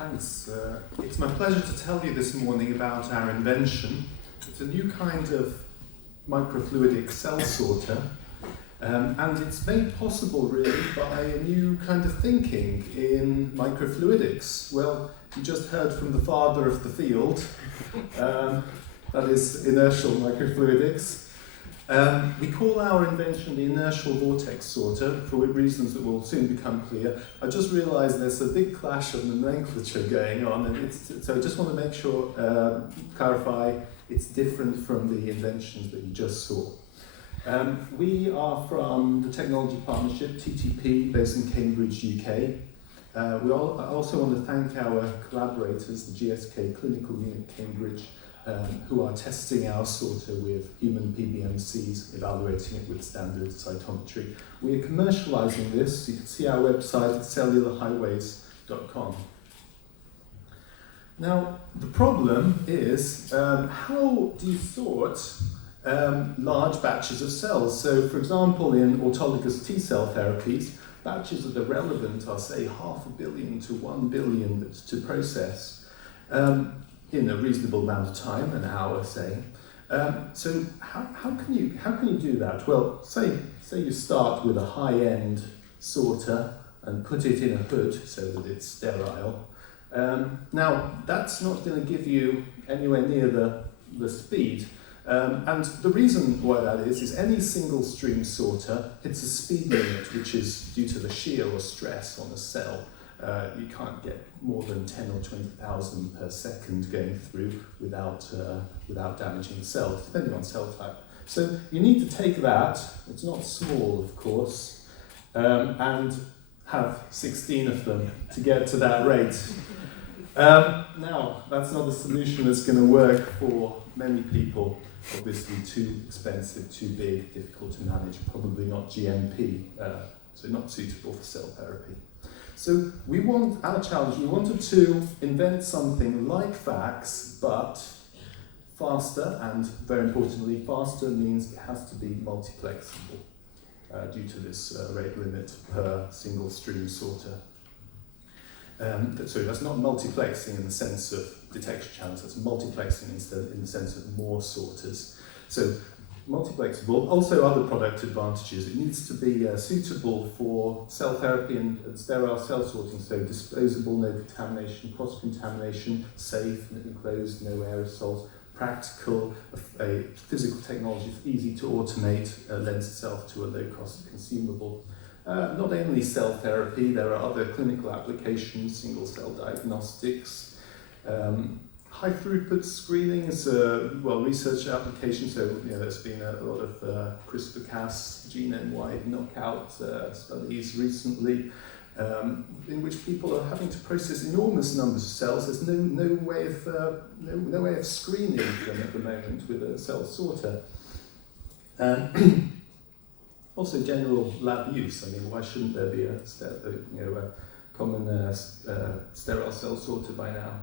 Thanks. It's my pleasure to tell you this morning about our invention. It's a new kind of microfluidic cell sorter, and it's made possible really by a new kind of thinking in microfluidics. Well, you just heard from the father of the field, that is inertial microfluidics. We call our invention the inertial vortex sorter, for reasons that will soon become clear. I just realised there's a big clash of nomenclature going on, and so I just want to make sure, clarify, it's different from the inventions that you just saw. We are from the technology partnership, TTP, based in Cambridge, UK. I also want to thank our collaborators, the GSK Clinical Unit Cambridge, who are testing our sorter with human PBMCs, evaluating it with standard cytometry. We are commercializing this. You can see our website at cellularhighways.com. Now, the problem is, how do you sort large batches of cells? So, for example, in autologous T-cell therapies, batches that are relevant are, say, 500 million to 1 billion to process. In a reasonable amount of time, an hour, say. So how can you do that? Well, say you start with a high-end sorter and put it in a hood so that it's sterile. Now, that's not going to give you anywhere near the speed. And the reason why that is any single stream sorter hits a speed limit, which is due to the shear or stress on a cell. You can't get more than 10 or 20,000 per second going through without damaging the cells, depending on cell type. So you need to take that, it's not small of course, and have 16 of them to get to that rate. Now, that's not a solution that's going to work for many people. Obviously too expensive, too big, difficult to manage, probably not GMP, so not suitable for cell therapy. So we wanted to invent something like VACS, but faster, and very importantly, faster means it has to be multiplexable due to this rate limit per single stream sorter. Sorry, that's not multiplexing in the sense of detection channels, that's multiplexing in the sense of more sorters. So multiplexable, also other product advantages. It needs to be suitable for cell therapy and sterile cell sorting, so disposable, no contamination, cross-contamination, safe, enclosed, no aerosols, practical, a physical technology, easy to automate, lends itself to a low-cost consumable. Not only cell therapy, there are other clinical applications, single-cell diagnostics, high throughput screening is a research application, so there's been a lot of CRISPR-Cas genome-wide knockout studies recently, in which people are having to process enormous numbers of cells. There's no way of screening them at the moment with a cell sorter. Also, general lab use. I mean, why shouldn't there be a common sterile cell sorter by now?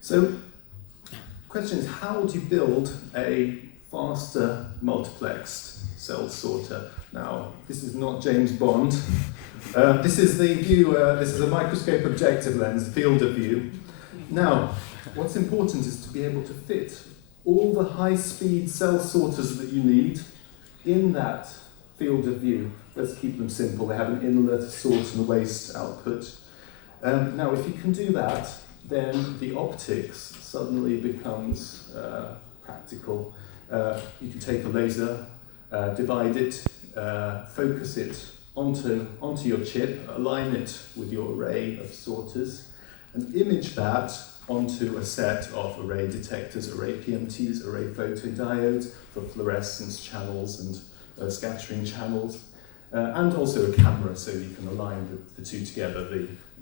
So, question is, how would you build a faster multiplexed cell sorter? Now, this is not James Bond. This is the view. This is a microscope objective lens, field of view. Now, what's important is to be able to fit all the high-speed cell sorters that you need in that field of view. Let's keep them simple. They have an inlet, a source, and a waste output. Now, if you can do that, then the optics suddenly becomes practical. You can take a laser, divide it, focus it onto your chip, align it with your array of sorters, and image that onto a set of array detectors, array PMTs, array photodiodes for fluorescence channels and scattering channels, and also a camera so you can align the two together,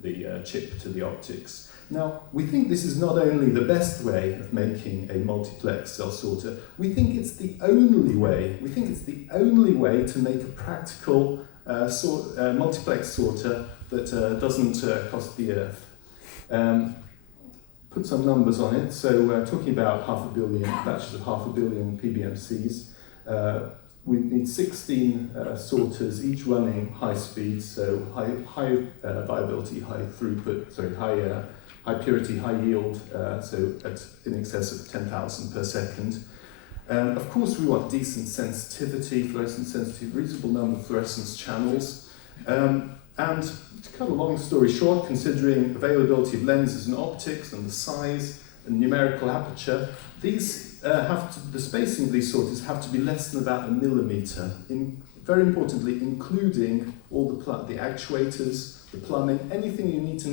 the chip to the optics. Now, we think this is not only the best way of making a multiplex cell sorter, we think it's the only way. We think it's the only way to make a practical multiplex sorter that doesn't cost the earth. Put some numbers on it. So we're talking about 500 million batches of 500 million PBMCs. We need 16 sorters, each running high speed, so high viability, high throughput, high purity, high yield, so at in excess of 10,000 per second. Of course, we want decent sensitivity, fluorescence sensitivity, reasonable number of fluorescence channels. And to cut a long story short, considering availability of lenses and optics and the size and numerical aperture, these the spacing of these sorters have to be less than about 1 millimeter. Very importantly, including all the actuators, the plumbing, anything you need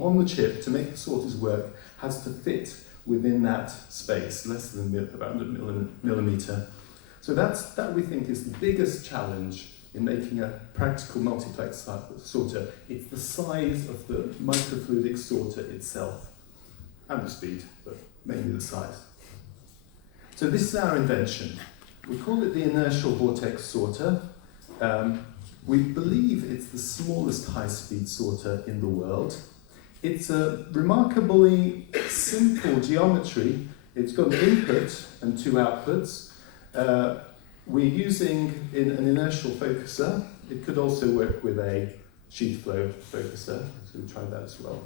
on the chip to make the sorters work has to fit within that space, less than about 1 millimeter. So that we think is the biggest challenge in making a practical multiplex sorter. It's the size of the microfluidic sorter itself, and the speed, but mainly the size. So this is our invention. We call it the inertial vortex sorter. We believe it's the smallest high-speed sorter in the world. It's a remarkably simple geometry. It's got an input and 2 outputs. We're using an inertial focuser. It could also work with a sheet flow focuser, so we tried that as well.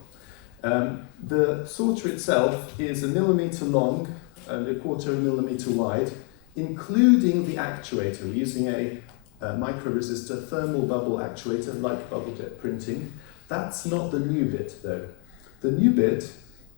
The sorter itself is 1 millimeter long and 1/4 millimeter wide, including the actuator. We're using a micro-resistor thermal bubble actuator, like bubble jet printing. That's not the new bit, though. The new bit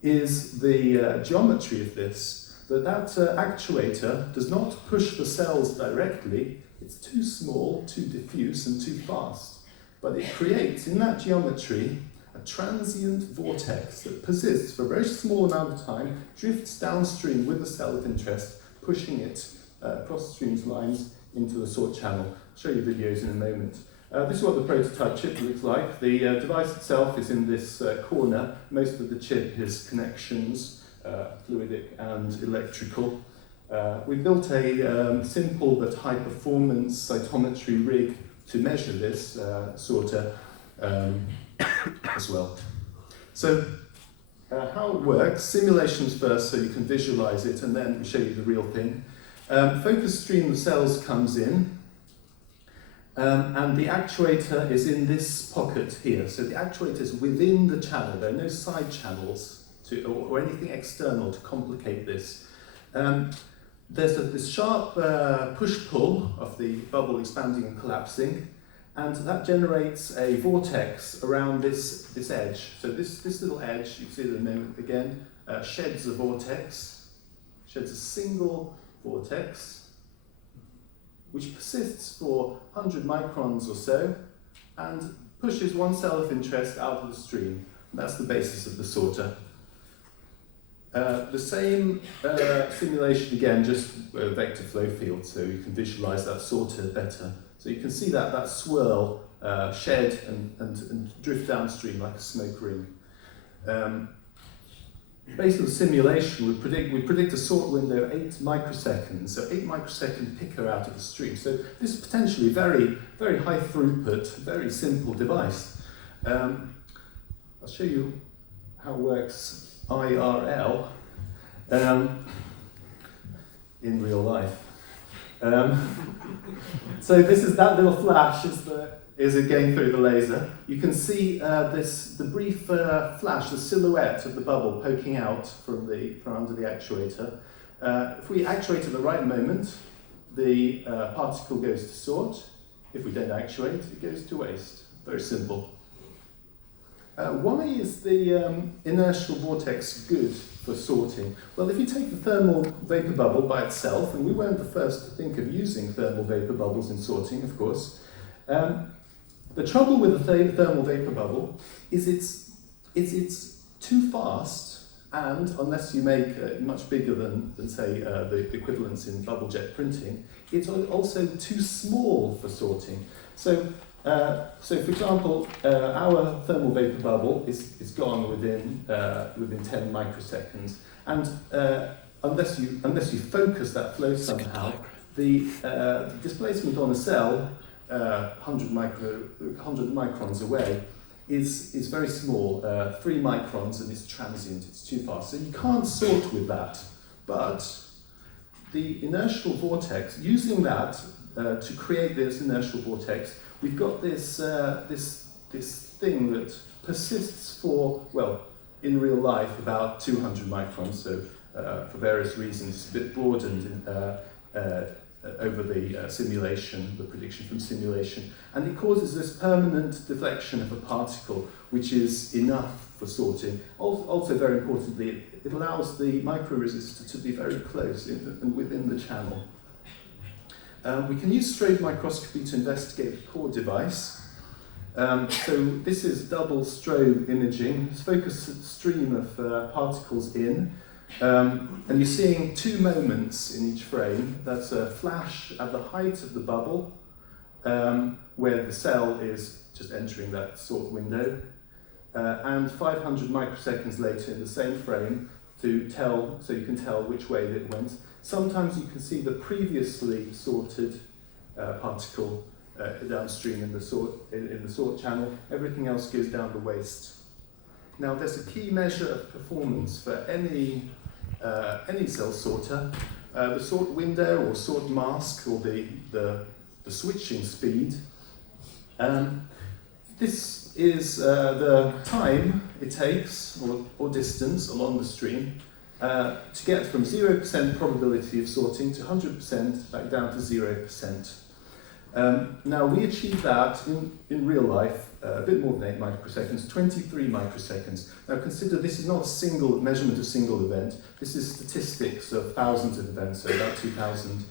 is the geometry of this, that actuator does not push the cells directly. It's too small, too diffuse, and too fast. But it creates, in that geometry, a transient vortex that persists for a very small amount of time, drifts downstream with the cell of interest, pushing it across the stream's lines into the sort channel. I'll show you videos in a moment. This is what the prototype chip looks like. The device itself is in this corner. Most of the chip is connections, fluidic and electrical. We built a simple but high-performance cytometry rig to measure this sorter as well. So how it works, simulations first so you can visualize it, and then we show you the real thing. Focus stream of cells comes in, and the actuator is in this pocket here. So the actuator is within the channel. There are no side channels or anything external to complicate this. There's this sharp push-pull of the bubble expanding and collapsing, and that generates a vortex around this edge. So this little edge, you see it in a moment again, sheds a vortex, sheds a single vortex, which persists for 100 microns or so, and pushes one cell of interest out of the stream. And that's the basis of the sorter. The same simulation again, just vector flow field, so you can visualize that sorter better. So you can see that swirl shed and drift downstream like a smoke ring. Based on the simulation, we predict a sort window of 8 microseconds, so 8 microsecond picker out of the stream. So this is potentially a very, very high throughput, very simple device. I'll show you how it works IRL in real life. So this is that little flash is it going through the laser. You can see the brief flash, the silhouette of the bubble poking out from under the actuator. If we actuate at the right moment, the particle goes to sort. If we don't actuate, it goes to waste. Very simple. Why is the inertial vortex good for sorting? Well, if you take the thermal vapor bubble by itself, and we weren't the first to think of using thermal vapor bubbles in sorting, of course, the trouble with the thermal vapor bubble is it's too fast, and unless you make it much bigger than say, the equivalents in bubble jet printing, it's also too small for sorting. So for example, our thermal vapor bubble is gone within 10 microseconds, and unless you focus that flow somehow, the displacement on a cell 100 microns away is very small, 3 microns, and it's transient, it's too fast. So you can't sort with that. But the inertial vortex, using that to create this inertial vortex, we've got this thing that persists for, well, in real life about 200 microns, so for various reasons it's a bit broadened over the simulation, the prediction from simulation, and it causes this permanent deflection of a particle, which is enough for sorting. Also, very importantly, it allows the microresistor to be very close and within the channel. We can use strobe microscopy to investigate the core device. So this is double strobe imaging. It's focused stream of particles in. And you're seeing two moments in each frame. That's a flash at the height of the bubble, where the cell is just entering that sort window, and 500 microseconds later in the same frame to tell, so you can tell which way it went. Sometimes you can see the previously sorted particle downstream in the sort channel. Everything else goes down the waste. Now, there's a key measure of performance for any cell sorter. The sort window or sort mask, or the switching speed. This is the time it takes, or distance along the stream, to get from 0% probability of sorting to 100% back down to 0%. Now, we achieve that in real life, a bit more than 8 microseconds, 23 microseconds. Now, consider this is not a single measurement of single event. This is statistics of thousands of events, so about 2,000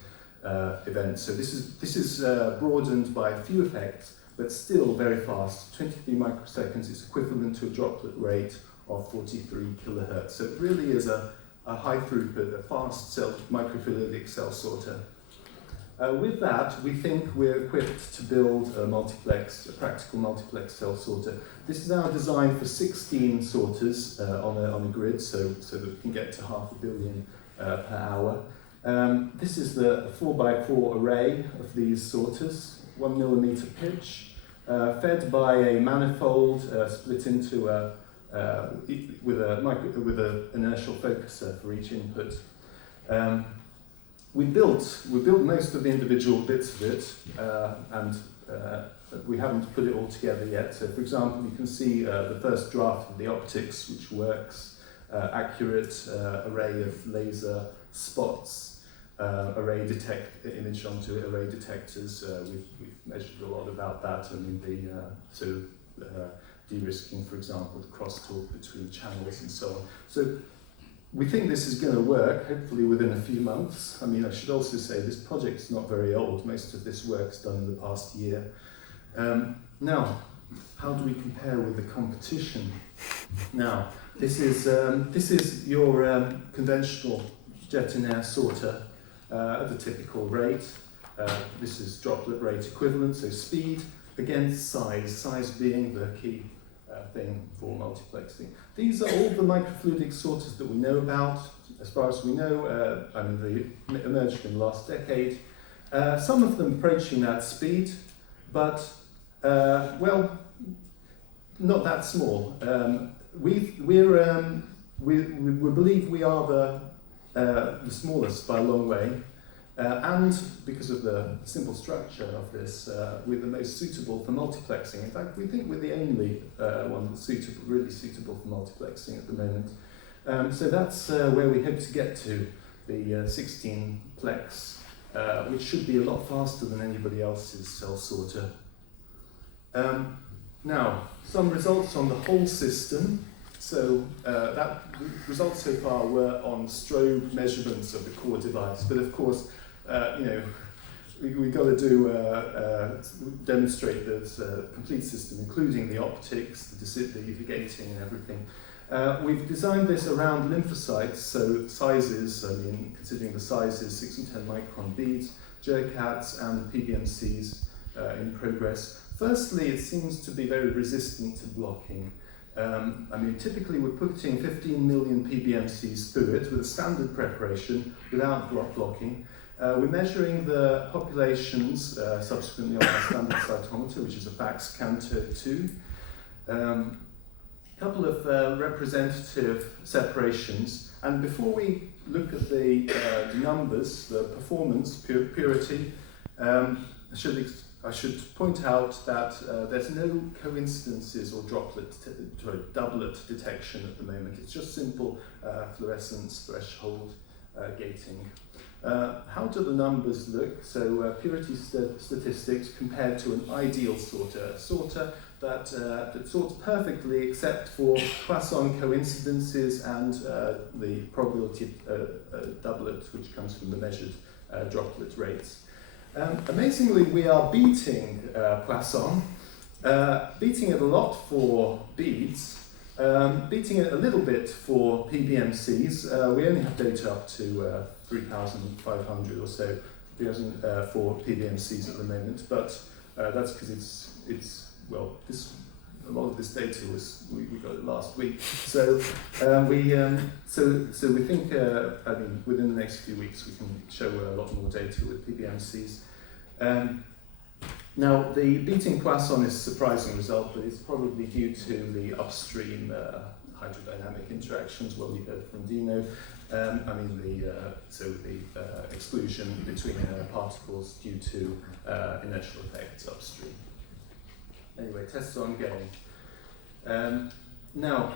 events. So this is broadened by a few effects, but still very fast. 23 microseconds is equivalent to a droplet rate of 43 kilohertz. So it really is a high throughput, a fast microfluidic cell sorter. With that, we think we're equipped to build a practical multiplex cell sorter. This is now designed for 16 sorters on a grid, so that we can get to 500 million per hour. This is the 4x4 array of these sorters, 1 millimeter pitch, fed by a manifold split into with an inertial focuser for each input. We built most of the individual bits of it, and we haven't put it all together yet. So, for example, you can see the first draft of the optics, which works, accurate array of laser spots, image onto array detectors. We've measured a lot about that, and the de-risking, for example, the crosstalk between channels and so on. So, we think this is going to work, hopefully within a few months. I mean, I should also say this project's not very old. Most of this work's done in the past year. Now, how do we compare with the competition? Now, this is your conventional jet-in-air sorter at a typical rate. This is droplet rate equivalent, so speed against size being the key thing for multiplexing. These are all the microfluidic sorters that we know about, as far as we know. They emerged in the last decade. Some of them approaching that speed, but well, not that small. We believe we are the smallest by a long way. And because of the simple structure of this, we're the most suitable for multiplexing. In fact, we think we're the only one that's really suitable for multiplexing at the moment. So that's where we hope to get to, the 16-plex, which should be a lot faster than anybody else's cell sorter. Now, some results on the whole system. So that results so far were on strobe measurements of the core device, but of course, we've got to demonstrate this complete system, including the optics, the gating and everything. We've designed this around lymphocytes, so sizes, considering the sizes, 6 and 10 micron beads, JERCATs and PBMCs in progress. Firstly, it seems to be very resistant to blocking. Typically we're putting 15 million PBMCs through it with a standard preparation without blocking. We're measuring the populations subsequently on our standard cytometer, which is a VACS counter 2. A couple of representative separations, and before we look at the numbers, the performance, purity, I should I should point out that there's no coincidences or doublet detection at the moment. It's just simple fluorescence threshold gating. How do the numbers look? So purity statistics compared to an ideal sorter, a sorter that sorts perfectly except for Poisson coincidences and the probability doublet, which comes from the measured droplet rates. Amazingly, we are beating Poisson, beating it a lot for beads, beating it a little bit for PBMCs. We only have data up to 3,500 or so for PBMCs at the moment, but that's because a lot of this data we got it last week. So we think within the next few weeks we can show a lot more data with PBMCs. Now the beating Poisson is a surprising result, but it's probably due to the upstream hydrodynamic interactions. Well, we heard from Dino. The exclusion between particles due to inertial effects upstream. Anyway, tests are ongoing. Now,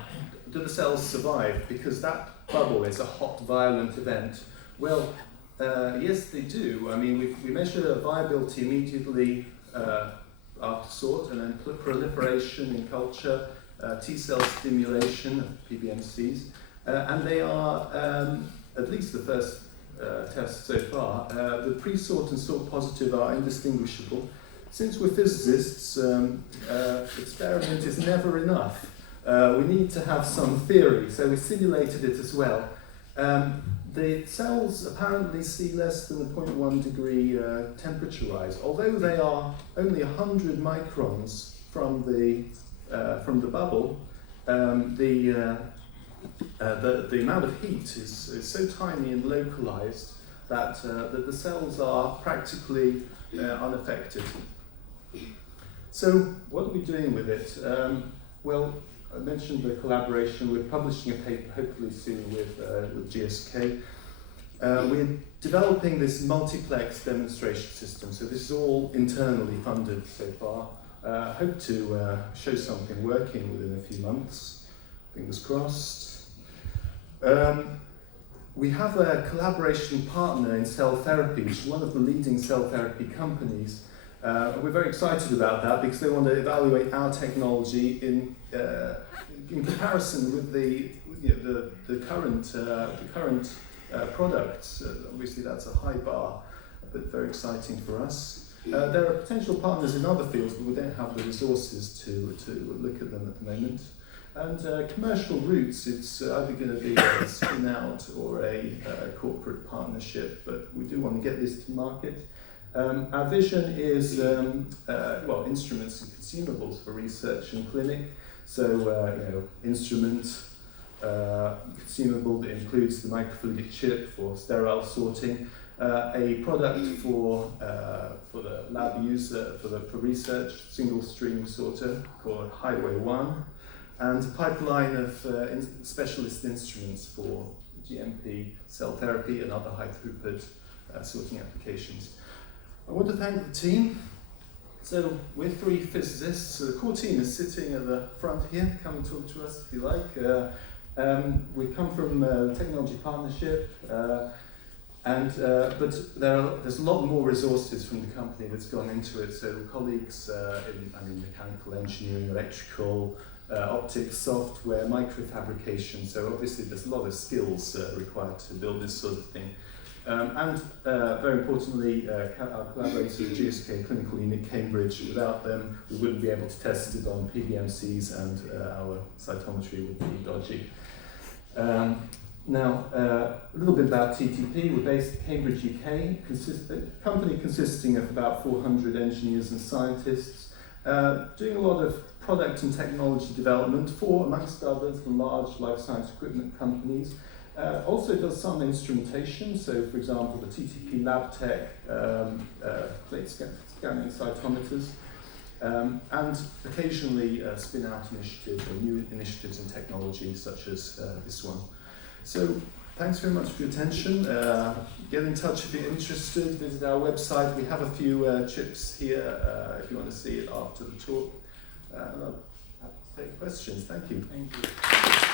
do the cells survive? Because that bubble is a hot, violent event. Well, yes, they do. I mean, we measure viability immediately after sort, and then proliferation in culture, T-cell stimulation of PBMCs, and they are, at least the first test so far, the pre-sort and sort positive are indistinguishable. Since we're physicists, experiment is never enough. We need to have some theory, so we simulated it as well. The cells apparently see less than a 0.1 degree temperature rise, although they are only 100 microns from the bubble. The amount of heat is so tiny and localized that the cells are practically unaffected. So what are we doing with it? Well, I mentioned the collaboration. We're publishing a paper hopefully soon with GSK. We're developing this multiplex demonstration system. So this is all internally funded so far. Hope to show something working within a few months. Fingers crossed. We have a collaboration partner in cell therapy, which is one of the leading cell therapy companies. We're very excited about that because they want to evaluate our technology in comparison with the current products. Obviously, that's a high bar, but very exciting for us. There are potential partners in other fields, but we don't have the resources to look at them at the moment. And commercial routes, it's either going to be a spin out or a corporate partnership, but we do want to get this to market. Our vision is instruments and consumables for research and clinic. So instrument consumable that includes the microfluidic chip for sterile sorting, a product for the lab user for research, single stream sorter called Highway 1, and a pipeline of specialist instruments for GMP cell therapy and other high throughput sorting applications. I want to thank the team. So we're three physicists. So the core team is sitting at the front here. Come and talk to us if you like. We come from Technology Partnership, but there's a lot more resources from the company that's gone into it. So colleagues in mechanical engineering, electrical, optics, software, microfabrication. So obviously there's a lot of skills required to build this sort of thing. And very importantly, our collaborators at GSK Clinical Unit Cambridge. Without them, we wouldn't be able to test it on PBMCs, and our cytometry would be dodgy. Now, a little bit about TTP. We're based in Cambridge, UK. A company consisting of about 400 engineers and scientists, doing a lot of product and technology development for, amongst others, the large life science equipment companies. Also does some instrumentation, so for example the TTP LabTech plate scanning cytometers, and occasionally spin out initiatives or new initiatives in technology such as this one. So thanks very much for your attention. Get in touch if you're interested. Visit our website. We have a few chips here if you want to see it after the talk. And I'll have to take questions. Thank you. Thank you.